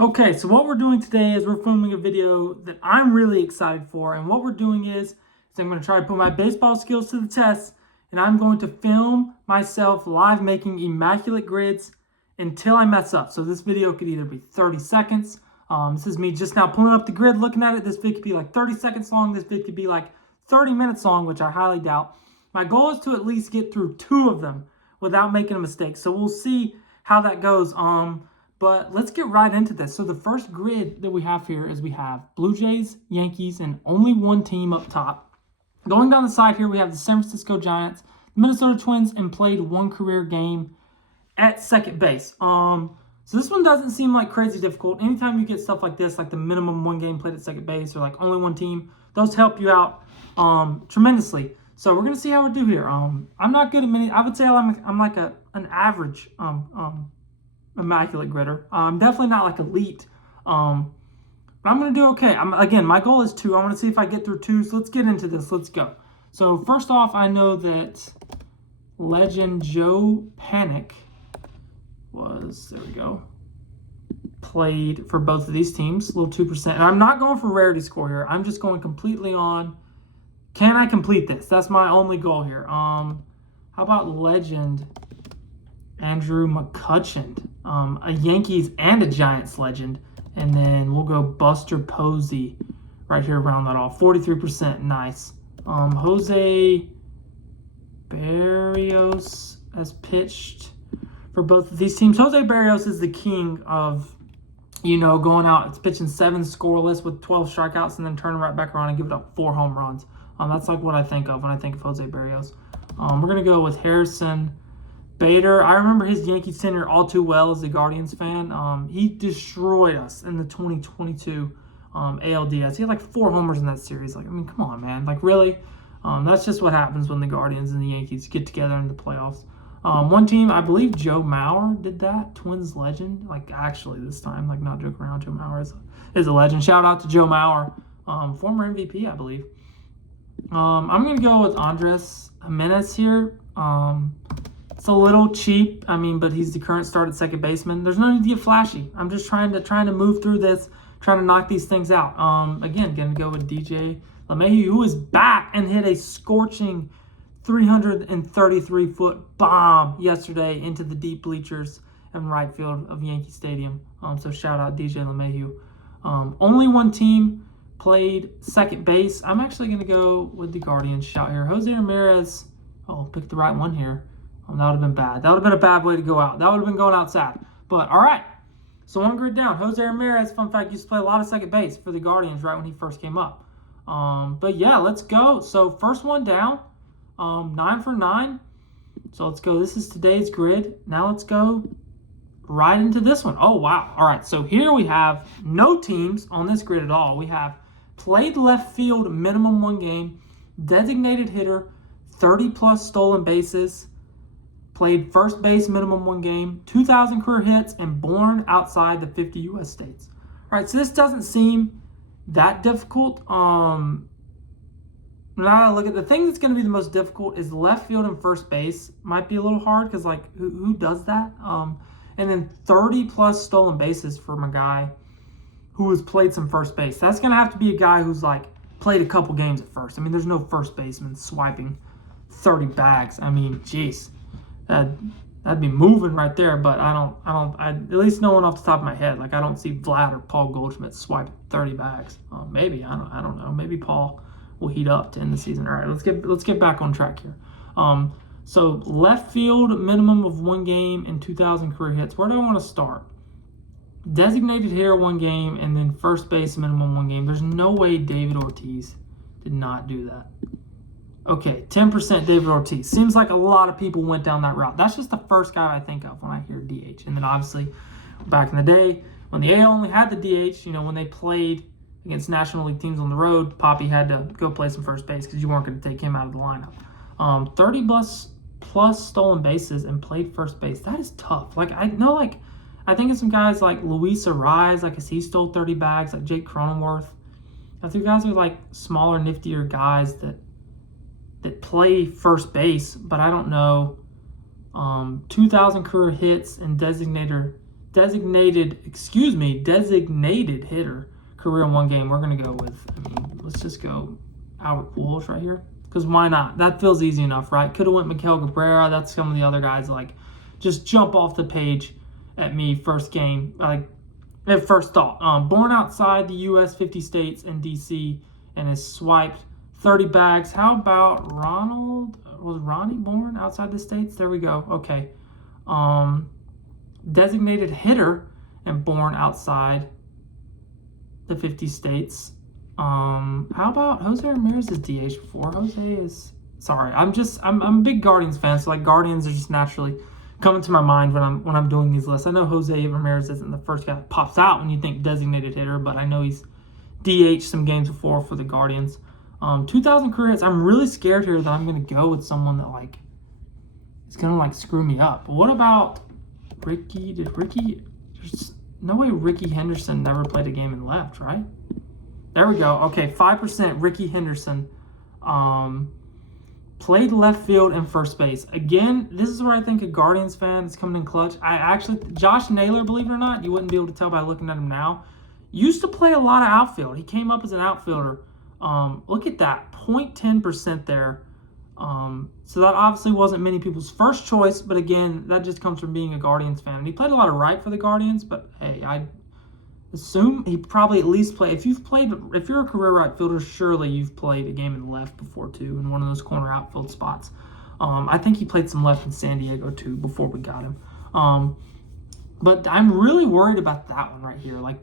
Okay, so what we're doing today is we're filming a video that I'm really excited for. And what we're doing is I'm going to try to put my baseball skills to the test. And I'm going to film myself live making immaculate grids until I mess up. So this video could either be 30 seconds. This is me just now pulling up the grid, looking at it. This vid could be like 30 seconds long. This vid could be like 30 minutes long, which I highly doubt. My goal is to at least get through 2 of them without making a mistake. So we'll see how that goes. But let's get right into this. So the first grid that we have here is we have Blue Jays, Yankees, and only one team up top. Going down the side here, we have the San Francisco Giants, the Minnesota Twins, and played 1 career game at second base. So this one doesn't seem like crazy difficult. Anytime you get stuff like this, like the minimum 1 game played at second base or like only 1 team, those help you out tremendously. So we're gonna see how we do here. I'm not good at many. I would say I'm like an average immaculate gritter. I'm definitely not like elite, but I'm gonna do okay. Again, my goal is 2. I want to see if I get through 2. So let's get into this. Let's go. So first off, I know that legend Joe Panic there we go, played for both of these teams, little 2%. And I'm not going for rarity score here. I'm just going completely on, can I complete this? That's my only goal here. How about legend Andrew McCutcheon, a Yankees and a Giants legend. And then we'll go Buster Posey right here, round that off. 43%, nice. Jose Barrios has pitched for both of these teams. Jose Barrios is the king of, going out. It's pitching 7 scoreless with 12 strikeouts and then turning right back around and giving up 4 home runs. That's like what I think of when I think of Jose Barrios. We're going to go with Harrison Bader. I remember his Yankees tenure all too well as a Guardians fan. He destroyed us in the 2022 ALDS. He had like 4 homers in that series. Like, I mean, come on, man. Like, really? That's just what happens when the Guardians and the Yankees get together in the playoffs. One team, I believe Joe Mauer did that. Twins legend. Like, actually this time, like, not joking around, Joe Mauer is a legend. Shout out to Joe Mauer, former MVP, I believe. I'm going to go with Andres Jimenez here. It's a little cheap, but he's the current start at second baseman. There's no need to get flashy. I'm just trying to move through this, trying to knock these things out. Again, going to go with DJ LeMahieu, who is back and hit a scorching 333-foot bomb yesterday into the deep bleachers in right field of Yankee Stadium. So shout out DJ LeMahieu. Only 1 team played second base. I'm actually going to go with the Guardians shout here. Jose Ramirez. Oh, pick the right one here. That would have been bad. That would have been a bad way to go out. That would have been going out sad. But all right. So 1 grid down. Jose Ramirez, fun fact, used to play a lot of second base for the Guardians right when he first came up. But yeah, let's go. So first one down. 9 for 9. So let's go. This is today's grid. Now let's go right into this one. Oh, wow. All right. So here we have no teams on this grid at all. We have played left field minimum 1 game, designated hitter, 30-plus stolen bases, played first base minimum 1 game, 2,000 career hits, and born outside the 50 U.S. states. All right. So this doesn't seem that difficult. Now look at the thing that's going to be the most difficult is left field and first base. Might be a little hard because, like, who does that? And then 30-plus stolen bases from a guy who has played some first base. That's going to have to be a guy who's, like, played a couple games at first. There's no first baseman swiping 30 bags. Jeez. That'd be moving right there, but I at least no one off the top of my head. Like, I don't see Vlad or Paul Goldschmidt swiping 30 bags. Maybe, I don't know. Maybe Paul will heat up to end the season. All right, let's get back on track here. So left field minimum of 1 game and 2,000 career hits. Where do I want to start? Designated hitter 1 game and then first base minimum 1 game. There's no way David Ortiz did not do that. Okay, 10% David Ortiz. Seems like a lot of people went down that route. That's just the first guy I think of when I hear DH. And then obviously back in the day when the AL only had the DH, when they played against National League teams on the road, Poppy had to go play some first base because you weren't going to take him out of the lineup. 30-plus stolen bases and played first base. That is tough. Like, I know, like, I think of some guys like Luis Ariz, like, he stole 30 bags, like Jake Cronenworth. I think guys are, like, smaller, niftier guys that play first base, but I don't know. 2,000 career hits and designated hitter career in one game. We're going to go with, let's just go Albert Pujols right here. Because why not? That feels easy enough, right? Could have went Miguel Cabrera. That's some of the other guys, like, just jump off the page at me first game, like, at first thought. Born outside the U.S., 50 states, and D.C., and has swiped 30 bags. How about Ronald? Was Ronnie born outside the states? There we go. Okay. Designated hitter and born outside the 50 states. How about Jose Ramirez is DH before? Jose is... Sorry, I'm a big Guardians fan, so, like, Guardians are just naturally coming to my mind when I'm doing these lists. I know Jose Ramirez isn't the first guy that pops out when you think designated hitter, but I know he's DH some games before for the Guardians. 2,000 career hits. I'm really scared here that I'm going to go with someone that, like, is going to, like, screw me up. But what about Ricky? There's no way Ricky Henderson never played a game and left, right? There we go. Okay, 5% Ricky Henderson. Played left field and first base. Again, this is where I think a Guardians fan is coming in clutch. Josh Naylor, believe it or not, you wouldn't be able to tell by looking at him now, used to play a lot of outfield. He came up as an outfielder. Look at that, 0.10% there. So that obviously wasn't many people's first choice, but again, that just comes from being a Guardians fan. And he played a lot of right for the Guardians, but hey, I assume he probably at least played. If you're a career right fielder, surely you've played a game in left before too, in one of those corner outfield spots. I think he played some left in San Diego too before we got him. But I'm really worried about that one right here. Like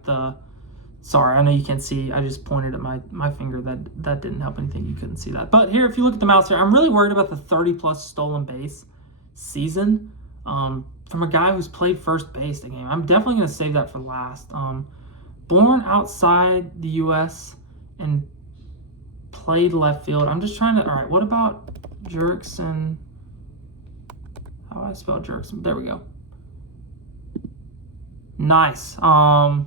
sorry, I know you can't see. I just pointed at my finger. That didn't help anything. You couldn't see that. But here, if you look at the mouse here, I'm really worried about the 30-plus stolen base season from a guy who's played first base the game. I'm definitely going to save that for last. Born outside the U.S. and played left field. I'm just trying to... All right, what about Jurickson? How do I spell Jurickson? There we go. Nice. The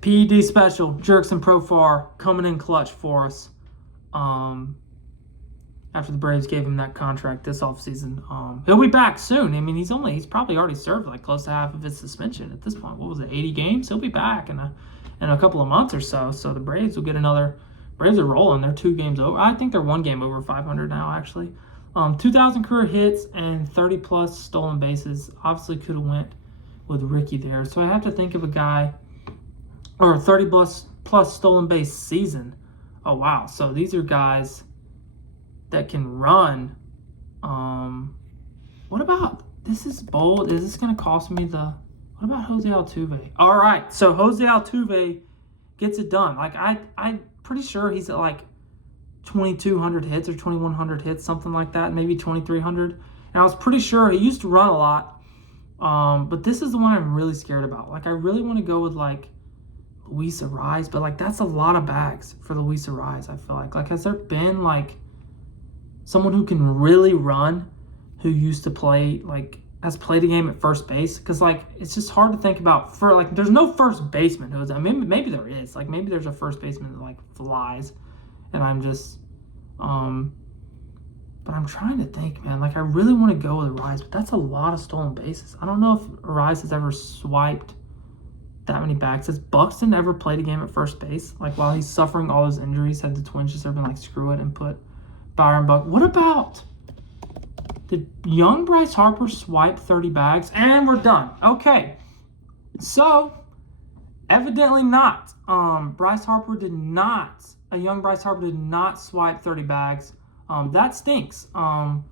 PED special, Jurickson Profar, coming in clutch for us. After the Braves gave him that contract this offseason. He'll be back soon. I mean, he's probably already served like close to half of his suspension at this point. What was it, 80 games? He'll be back in a couple of months or so. So the Braves will get another. Braves are rolling. They're 2 games over. I think they're 1 game over 500 now, actually. 2,000 career hits and 30-plus stolen bases. Obviously could have went with Ricky there. So I have to think of a guy, or 30-plus stolen base season. Oh, wow. So these are guys that can run. What about, this is bold. Is this going to cost me what about Jose Altuve? All right. So Jose Altuve gets it done. Like, I'm pretty sure he's at like 2,200 hits or 2,100 hits, something like that, maybe 2,300. And I was pretty sure he used to run a lot. But this is the one I'm really scared about. Like, I really want to go with, like, Luis Ariz, but, like, that's a lot of bags for Luis Ariz, I feel like. Like, has there been, like, someone who can really run who used to play, like, has played a game at first base? Because, like, it's just hard to think about. There's no first baseman who's, I mean, maybe there is. Like, maybe there's a first baseman that, like, flies. And I'm just, but I'm trying to think, man. Like, I really want to go with Ariz, but that's a lot of stolen bases. I don't know if Ariz has ever swiped that many bags. Has Buxton ever played a game at first base? Like, while he's suffering all his injuries, had the Twins just ever been like, screw it, and put Byron Buck. What about, did young Bryce Harper swipe 30 bags? And we're done. Okay. So, evidently not. Young Bryce Harper did not swipe 30 bags. That stinks. I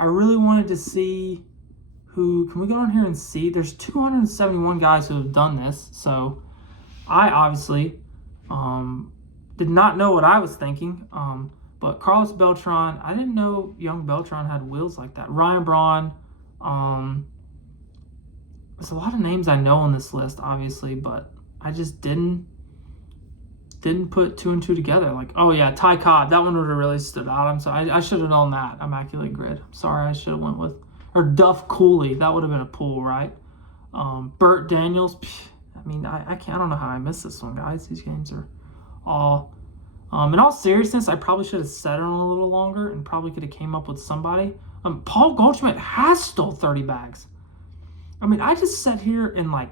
really wanted to see who, can we go on here and see? There's 271 guys who have done this. So I obviously did not know what I was thinking. But Carlos Beltran, I didn't know young Beltran had wheels like that. Ryan Braun. There's a lot of names I know on this list, obviously, but I just didn't put 2 and 2 together. Like, oh yeah, Ty Cobb, that one would have really stood out. I'm sorry, I should have known that. Immaculate Grid. I'm sorry, I should have went with, or Duff Cooley. That would have been a pull, right? Burt Daniels. I mean, I don't know how I missed this one, guys. These games are all. In all seriousness, I probably should have set it on a little longer and probably could have came up with somebody. Paul Goldschmidt has stole 30 bags. I mean, I just sat here and, like,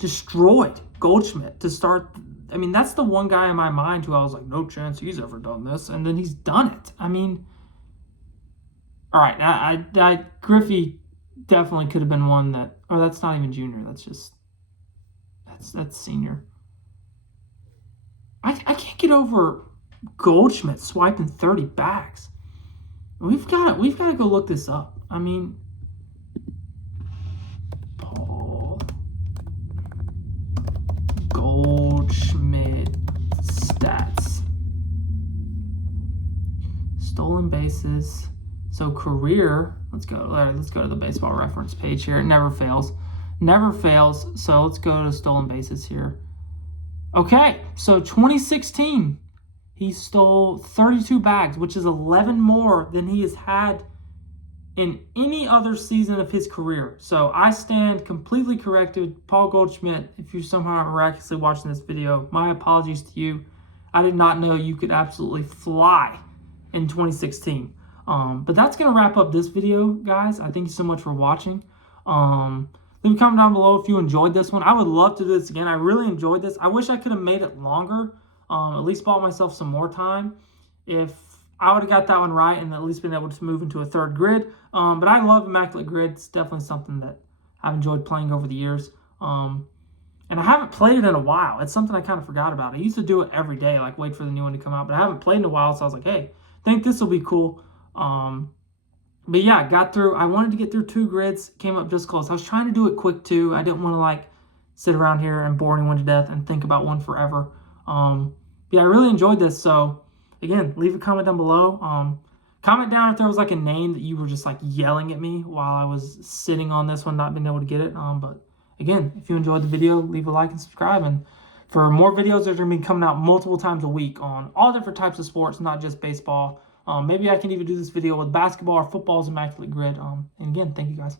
destroyed Goldschmidt to start. I mean, that's the one guy in my mind who I was like, no chance he's ever done this. And then he's done it. I mean, all right, I Griffey definitely could have been one that, or that's not even junior. That's senior. I can't get over Goldschmidt swiping 30 bags. We've got to go look this up. I mean, Paul Goldschmidt stats. Stolen bases. So career, let's go to the baseball reference page here. It never fails. Never fails. So let's go to stolen bases here. Okay, so 2016, he stole 32 bags, which is 11 more than he has had in any other season of his career. So I stand completely corrected. Paul Goldschmidt, if you're somehow miraculously watching this video, my apologies to you. I did not know you could absolutely fly in 2016. But that's going to wrap up this video, guys. I thank you so much for watching. Leave a comment down below if you enjoyed this one. I would love to do this again. I really enjoyed this. I wish I could have made it longer. At least bought myself some more time. If I would have got that one right and at least been able to move into a third grid. But I love Immaculate Grids. It's definitely something that I've enjoyed playing over the years. And I haven't played it in a while. It's something I kind of forgot about. I used to do it every day, like wait for the new one to come out. But I haven't played in a while, so I was like, hey, I think this will be cool. But yeah, got through. I wanted to get through 2 grids. Came up just close. I was trying to do it quick too. I didn't want to like sit around here and bore anyone to death and think about one forever. Yeah, I really enjoyed this. So again, leave a comment down below. Comment down if there was like a name that you were just like yelling at me while I was sitting on this one, not being able to get it. But again, if you enjoyed the video, leave a like and subscribe. And for more videos that are going to be coming out multiple times a week on all different types of sports, not just baseball. Maybe I can even do this video with basketball or football's Immaculate Grid. And again, thank you guys.